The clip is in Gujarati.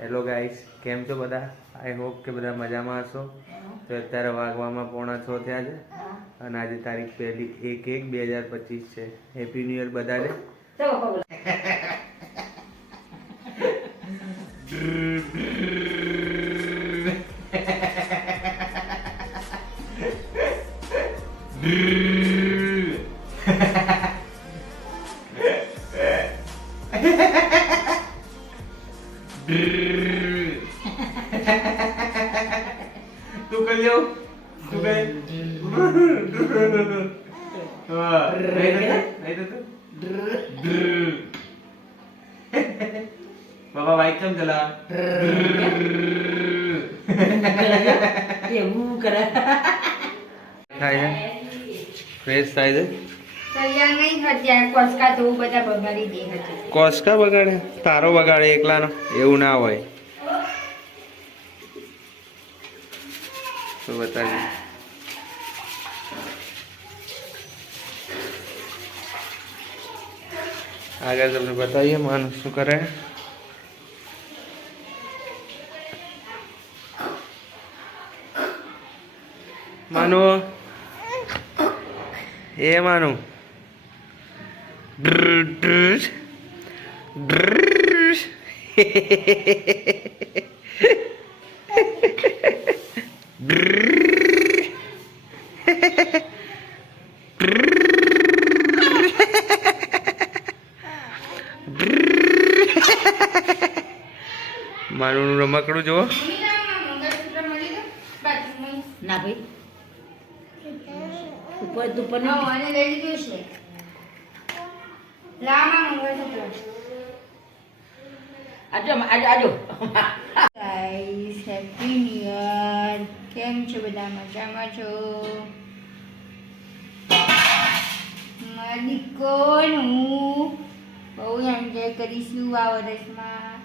હેલો ગાઈસ કેમ છો બધા? આઈ હોપ કે બધા મજામાં હશો. તો અત્યારે વાગવામાં પોણા છ થયા છે અને આજે તારીખ પહેલી એક એક બે હજાર પચીસ છે. હેપી ન્યુ યર બધાને. બોલો. તું કરી લ્યો તું કરી હા નહીં તો તું, નહીં તો તું. બાબા બાઈક કેમ ચલા એવું કરે કોસકા બગાડી? તારો બગાડે એકલાનો? એવું ના હોય. તો બતાવી. આગળ તમને બતાવીએ, માનું શું કરે. માનો. એ માનું. મારું રમકડું જુઓ. ના ભાઈ. ઉપર ઉપર હા આને લઈ લીધું છે. લામાં મંગળસૂત્ર આજો આજો આજો. ગાઈસ હેપી ન્યુ યર કેમ છો બધા? મજામાં છો? મારી કોણ હું? બહુ એન્જોય કરીશું આ વર્ષમાં.